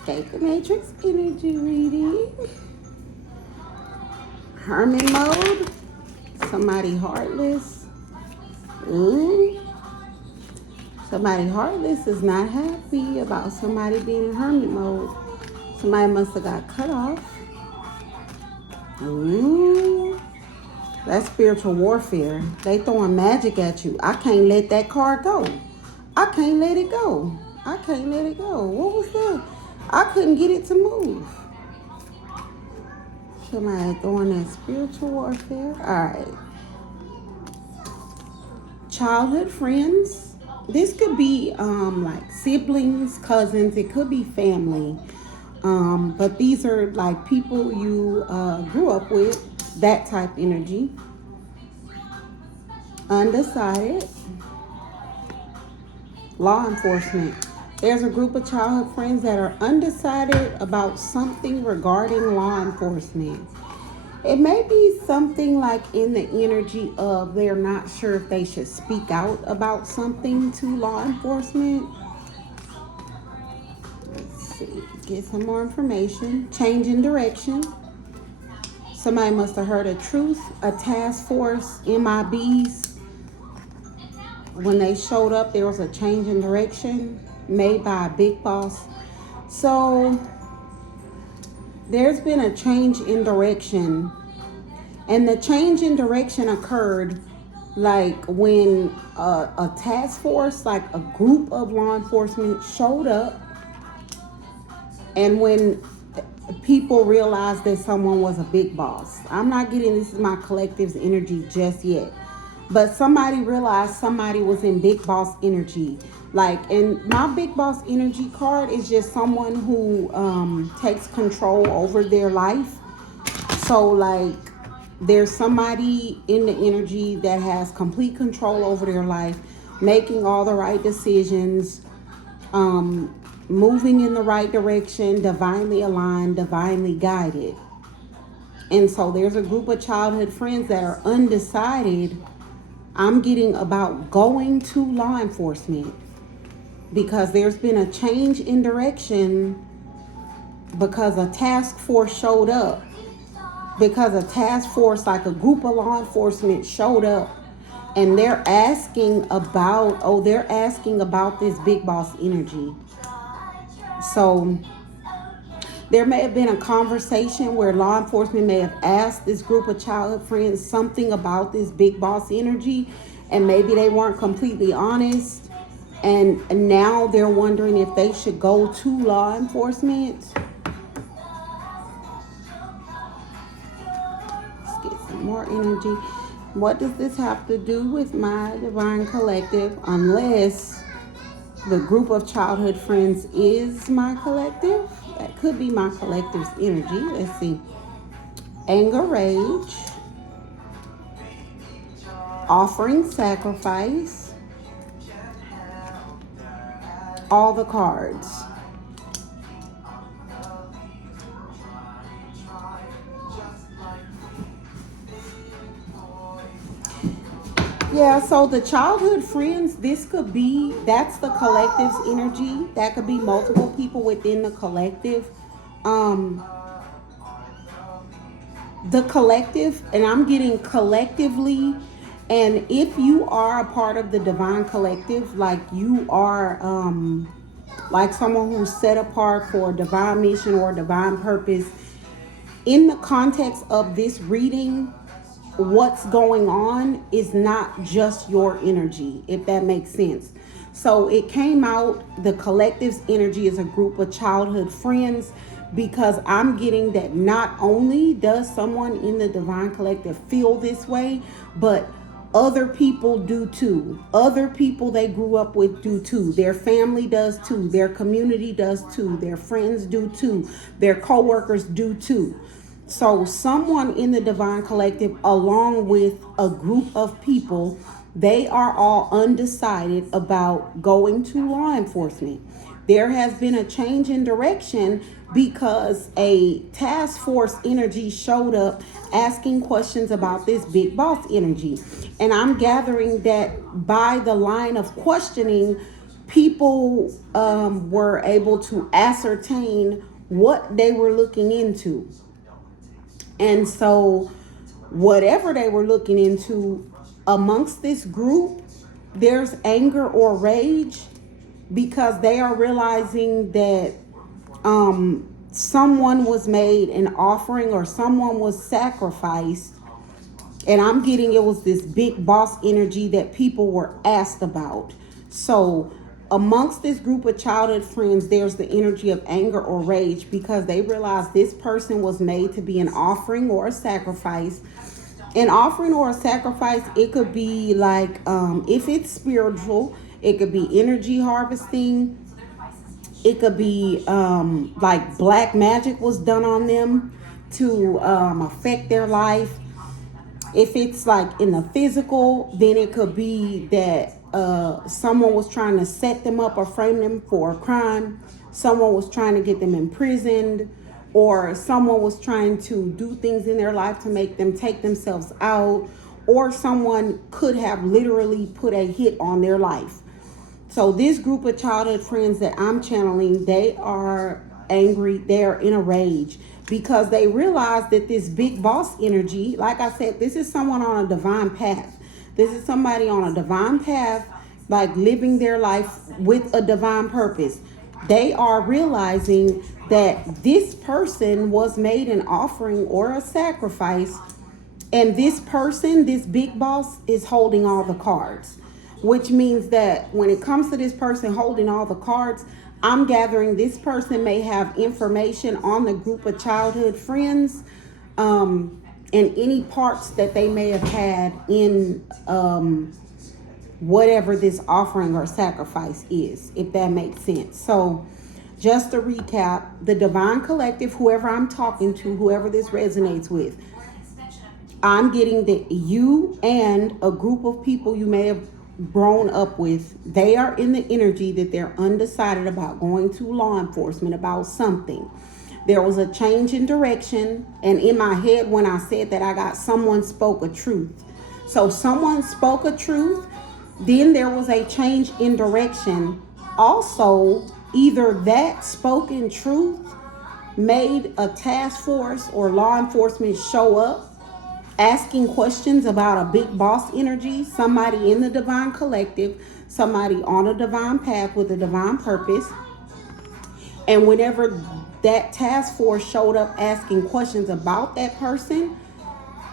Escape the Matrix energy reading. Hermit mode. Somebody heartless. Ooh. Somebody heartless is not happy about somebody being in hermit mode. Somebody must have got cut off. Ooh. That's spiritual warfare. They throwing magic at you. I can't let that card go. I can't let it go. I can't let it go. What was that? I couldn't get it to move. Somebody throwing that spiritual warfare. Alright. Childhood friends. This could be like siblings, cousins. It could be family. But these are like people you grew up with. That type energy. Undecided. Law enforcement. There's a group of childhood friends that are undecided about something regarding law enforcement. It may be something like in the energy of they're not sure if they should speak out about something to law enforcement. Let's see. Get some more information. Change in direction. Somebody must have heard a truth. A task force, MIBs. When they showed up, there was a change in direction made by a big boss. So there's been a change in direction, and the change in direction occurred like when a task force, like a group of law enforcement showed up, and when people realized that someone was a big boss. I'm not getting this is my collective's energy just yet, but somebody realized somebody was in big boss energy. Like, and my big boss energy card is just someone who takes control over their life. So like there's somebody in the energy that has complete control over their life, making all the right decisions, moving in the right direction, divinely aligned, divinely guided. And so there's a group of childhood friends that are undecided. I'm getting about going to law enforcement because there's been a change in direction because a task force showed up. Because a task force, like a group of law enforcement showed up, and they're asking about this big boss energy. So there may have been a conversation where law enforcement may have asked this group of childhood friends something about this big boss energy, and maybe they weren't completely honest. And now they're wondering if they should go to law enforcement. Let's get some more energy. What does this have to do with my divine collective? Unless the group of childhood friends is my collective. That could be my collective's energy. Let's see. Anger, rage. Offering, sacrifice. All the cards. Yeah, so the childhood friends, this could be, that's the collective's energy. That could be multiple people within the collective. The collective, and I'm getting collectively. And if you are a part of the divine collective, like you are like someone who's set apart for a divine mission or a divine purpose, in the context of this reading, what's going on is not just your energy, if that makes sense. So it came out, the collective's energy is a group of childhood friends, because I'm getting that not only does someone in the divine collective feel this way, but other people do too. Other people they grew up with do too. Their family does too. Their community does too. Their friends do too. Their co-workers do too. So someone in the divine collective, along with a group of people, they are all undecided about going to law enforcement. There has been a change in direction because a task force energy showed up asking questions about this big boss energy. And I'm gathering that by the line of questioning, people were able to ascertain what they were looking into. And so, whatever they were looking into, amongst this group, there's anger or rage because they are realizing that someone was made an offering or someone was sacrificed. And I'm getting it was this big boss energy that people were asked about. So, amongst this group of childhood friends, there's the energy of anger or rage because they realize this person was made to be an offering or a sacrifice. An offering or a sacrifice, it could be like, if it's spiritual, it could be energy harvesting. It could be like black magic was done on them to affect their life. If it's like in the physical, then it could be that someone was trying to set them up or frame them for a crime. Someone was trying to get them imprisoned, or someone was trying to do things in their life to make them take themselves out, or someone could have literally put a hit on their life. So this group of childhood friends that I'm channeling, they are angry, they're in a rage because they realize that this big boss energy, like I said, this is someone on a divine path. This is somebody on a divine path, like living their life with a divine purpose. They are realizing that this person was made an offering or a sacrifice, and this person, this big boss, is holding all the cards. Which means that when it comes to this person holding all the cards, I'm gathering this person may have information on the group of childhood friends, and any parts that they may have had in whatever this offering or sacrifice is, if that makes sense. So just to recap, the divine collective, whoever I'm talking to, whoever this resonates with, I'm getting that you and a group of people you may have grown up with, they are in the energy that they're undecided about going to law enforcement about something. There was a change in direction, and in my head when I said that, I got someone spoke a truth. So someone spoke a truth, then there was a change in direction. Also, either that spoken truth made a task force or law enforcement show up asking questions about a big boss energy, somebody in the divine collective, somebody on a divine path with a divine purpose. And whenever that task force showed up asking questions about that person,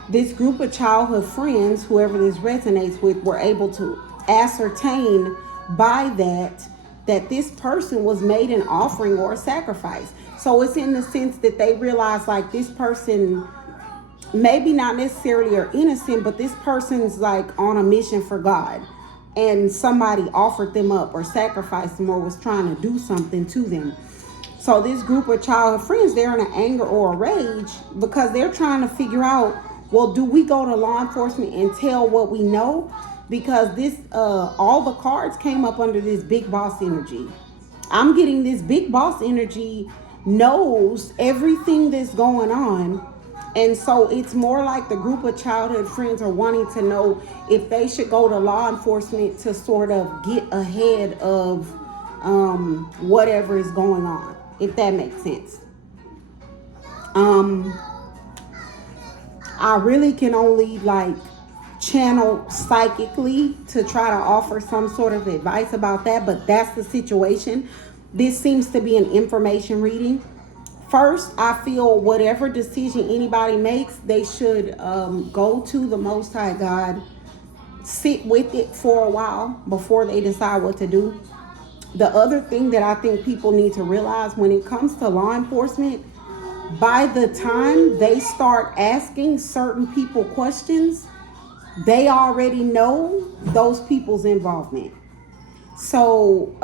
this group of childhood friends, whoever this resonates with, were able to ascertain by that this person was made an offering or a sacrifice. So it's in the sense that they realize like this person maybe not necessarily are innocent, but this person's like on a mission for God, and somebody offered them up or sacrificed them or was trying to do something to them. So this group of childhood friends, they're in an anger or a rage because they're trying to figure out, well, do we go to law enforcement and tell what we know? Because this all the cards came up under this big boss energy. I'm getting this big boss energy knows everything that's going on. And so it's more like the group of childhood friends are wanting to know if they should go to law enforcement to sort of get ahead of whatever is going on, if that makes sense. I really can only like channel psychically to try to offer some sort of advice about that, but that's the situation. This seems to be an information reading. First, I feel whatever decision anybody makes, they should go to the Most High God, sit with it for a while before they decide what to do. The other thing that I think people need to realize when it comes to law enforcement, by the time they start asking certain people questions, they already know those people's involvement. So,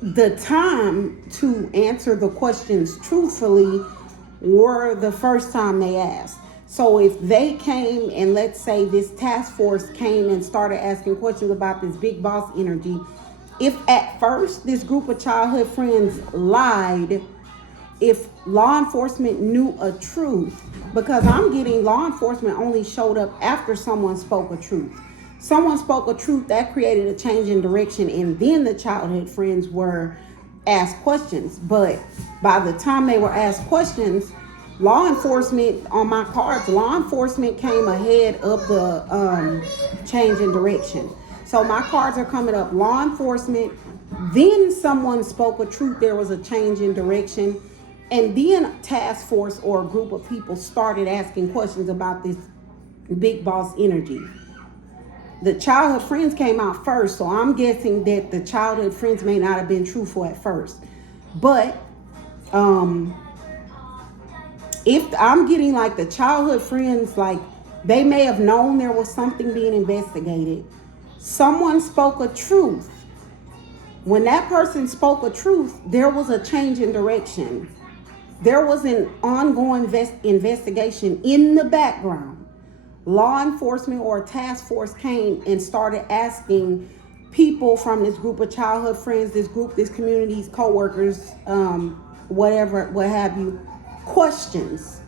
the time to answer the questions truthfully were the first time they asked. So if they came and let's say this task force came and started asking questions about this big boss energy, if at first this group of childhood friends lied, if law enforcement knew a truth, because I'm getting law enforcement only showed up after someone spoke a truth. Someone spoke a truth that created a change in direction, and then the childhood friends were asked questions. But by the time they were asked questions, law enforcement, on my cards, law enforcement came ahead of the change in direction. So my cards are coming up law enforcement, then someone spoke a truth, there was a change in direction, and then task force or a group of people started asking questions about this big boss energy. The childhood friends came out first, so I'm guessing that the childhood friends may not have been truthful at first. But if I'm getting like the childhood friends, like they may have known there was something being investigated. Someone spoke a truth. When that person spoke a truth, there was a change in direction. There was an ongoing investigation in the background. Law enforcement or a task force came and started asking people from this group of childhood friends, this group, this community's co-workers, whatever, what have you, questions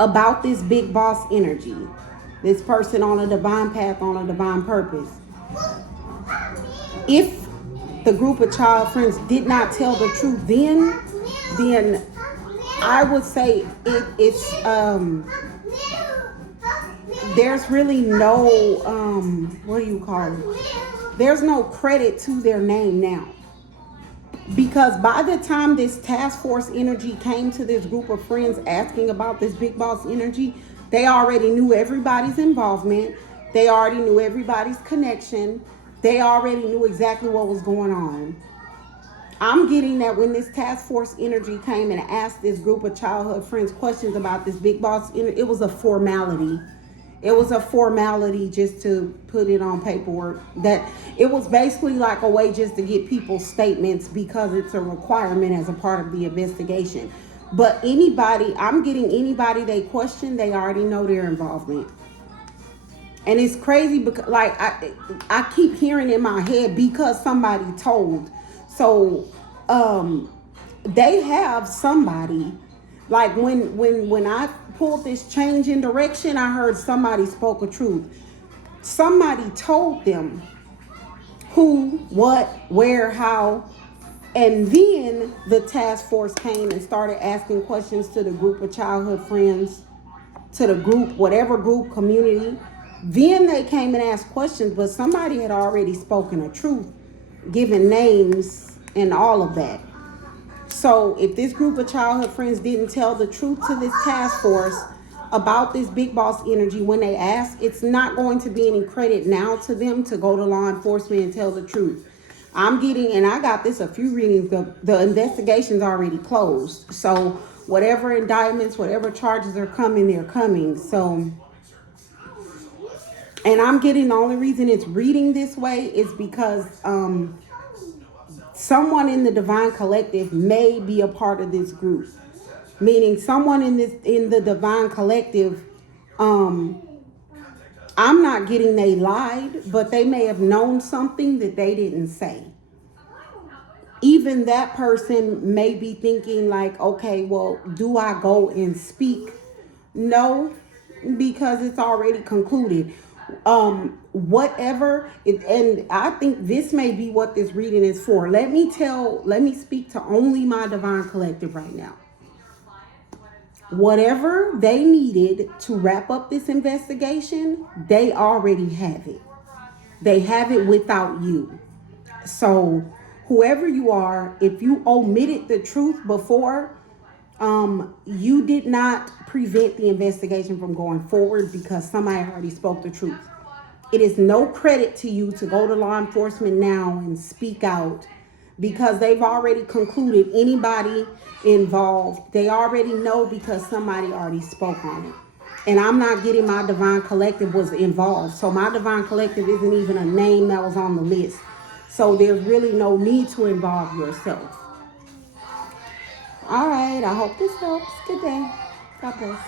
about this big boss energy, this person on a divine path, on a divine purpose. If the group of child friends did not tell the truth then I would say it's there's really no what do you call it? There's no credit to their name now. Because by the time this task force energy came to this group of friends asking about this big boss energy, they already knew everybody's involvement. They already knew everybody's connection. They already knew exactly what was going on. I'm getting that when this task force energy came and asked this group of childhood friends questions about this big boss energy, it was a formality. It was a formality just to put it on paperwork. That it was basically like a way just to get people's statements because it's a requirement as a part of the investigation. But anybody, I'm getting anybody they question, they already know their involvement. And it's crazy because like I keep hearing in my head because somebody told. So they have somebody. Like when I pulled this change in direction, I heard somebody spoke a truth. Somebody told them who, what, where, how, and then the task force came and started asking questions to the group of childhood friends, to the group, whatever group, community. Then they came and asked questions, but somebody had already spoken a truth, given names and all of that. So if this group of childhood friends didn't tell the truth to this task force about this big boss energy when they asked, it's not going to be any credit now to them to go to law enforcement and tell the truth. I'm getting, and I got this a few readings, the investigation's already closed. So whatever indictments, whatever charges are coming, they're coming. So, and I'm getting, the only reason it's reading this way is because someone in the divine collective may be a part of this group. Meaning someone in the divine collective, I'm not getting they lied, but they may have known something that they didn't say. Even that person may be thinking like, okay, well, do I go and speak? No, because it's already concluded. Whatever it, and I think this may be what this reading is for. Let me speak to only my divine collective right now. Whatever they needed to wrap up this investigation, they already have it. They have it without you. So whoever you are, if you omitted the truth before, you did not prevent the investigation from going forward because somebody already spoke the truth. It is no credit to you to go to law enforcement now and speak out because they've already concluded anybody involved. They already know because somebody already spoke on it. And I'm not getting my divine collective was involved. So my divine collective isn't even a name that was on the list. So there's really no need to involve yourself. All right. I hope this helps. Good day. God bless.